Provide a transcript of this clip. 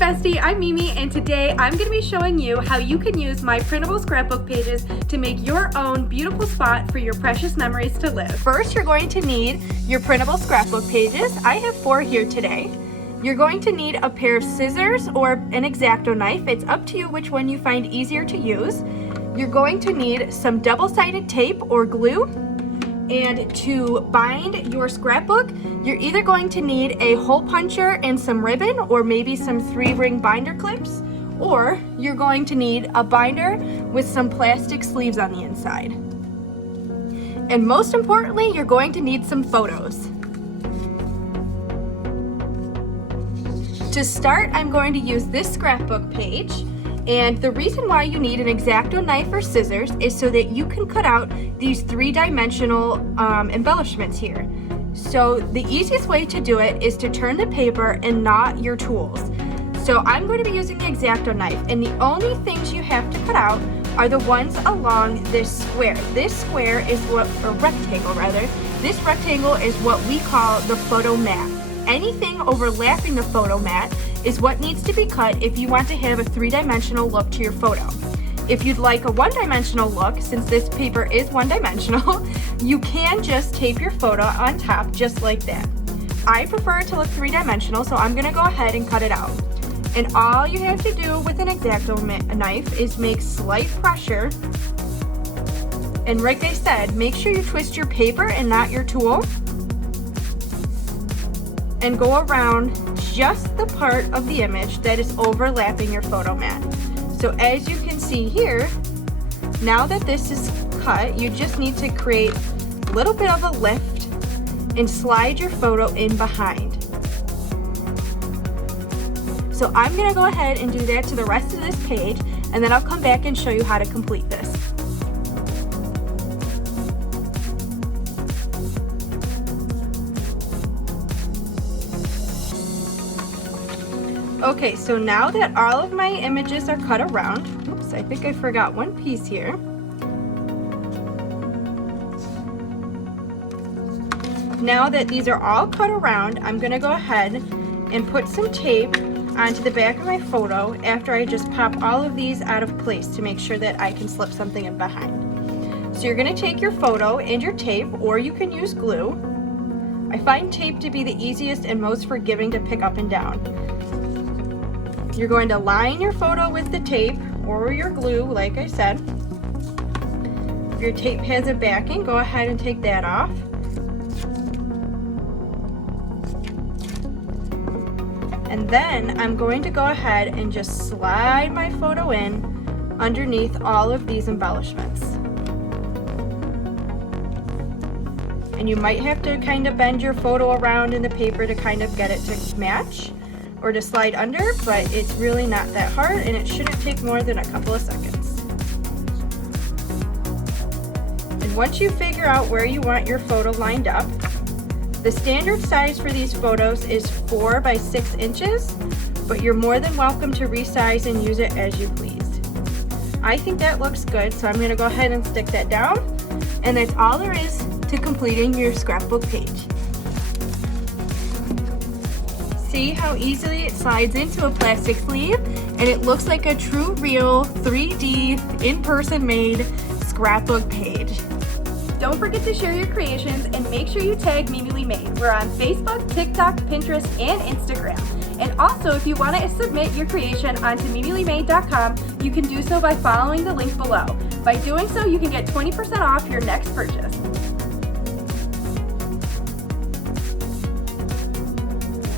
bestie, I'm Mimi, and today I'm going to be showing you how you can use my printable scrapbook pages to make your own beautiful spot for your precious memories to live. First, you're going to need your printable scrapbook pages. I have 4 here today. You're going to need a pair of scissors or an X-Acto knife. It's up to you which one you find easier to use. You're going to need some double-sided tape or glue. And to bind your scrapbook, you're either going to need a hole puncher and some ribbon, or maybe some 3-ring binder clips, or you're going to need a binder with some plastic sleeves on the inside. And most importantly, you're going to need some photos. To start, I'm going to use this scrapbook page. And the reason why you need an X-Acto knife or scissors is so that you can cut out these 3-dimensional embellishments here. So the easiest way to do it is to turn the paper and knot your tools. So I'm going to be using the X-Acto knife, and the only things you have to cut out are the ones along this square. This square is what, or rectangle rather, this rectangle is what we call the photo mat. Anything overlapping the photo mat is what needs to be cut if you want to have a 3-dimensional look to your photo. If you'd like a 1-dimensional look, since this paper is 1-dimensional, you can just tape your photo on top just like that. I prefer it to look 3-dimensional, so I'm gonna go ahead and cut it out. And all you have to do with an X-Acto knife is make slight pressure. And like I said, make sure you twist your paper and not your tool. And go around just the part of the image that is overlapping your photo mat. So as you can see here, now that this is cut, you just need to create a little bit of a lift and slide your photo in behind. So I'm gonna go ahead and do that to the rest of this page, and then I'll come back and show you how to complete this. Okay, so now that all of my images are cut around, oops, I think I forgot one piece here. Now that these are all cut around, I'm gonna go ahead and put some tape onto the back of my photo after I just pop all of these out of place to make sure that I can slip something in behind. So you're gonna take your photo and your tape, or you can use glue. I find tape to be the easiest and most forgiving to pick up and down. You're going to line your photo with the tape or your glue, like I said. If your tape has a backing, go ahead and take that off. And then I'm going to go ahead and just slide my photo in underneath all of these embellishments. And you might have to kind of bend your photo around in the paper to kind of get it to match or to slide under, but it's really not that hard, and it shouldn't take more than a couple of seconds. And once you figure out where you want your photo lined up, the standard size for these photos is 4 by 6 inches, but you're more than welcome to resize and use it as you please. I think that looks good, so I'm gonna go ahead and stick that down, and that's all there is to completing your scrapbook page. See how easily it slides into a plastic sleeve, and it looks like a true, real, 3D, in-person made scrapbook page. Don't forget to share your creations and make sure you tag Mimi Lee Made. We're on Facebook, TikTok, Pinterest, and Instagram. And also, if you want to submit your creation onto mimileemade.com, you can do so by following the link below. By doing so, you can get 20% off your next purchase.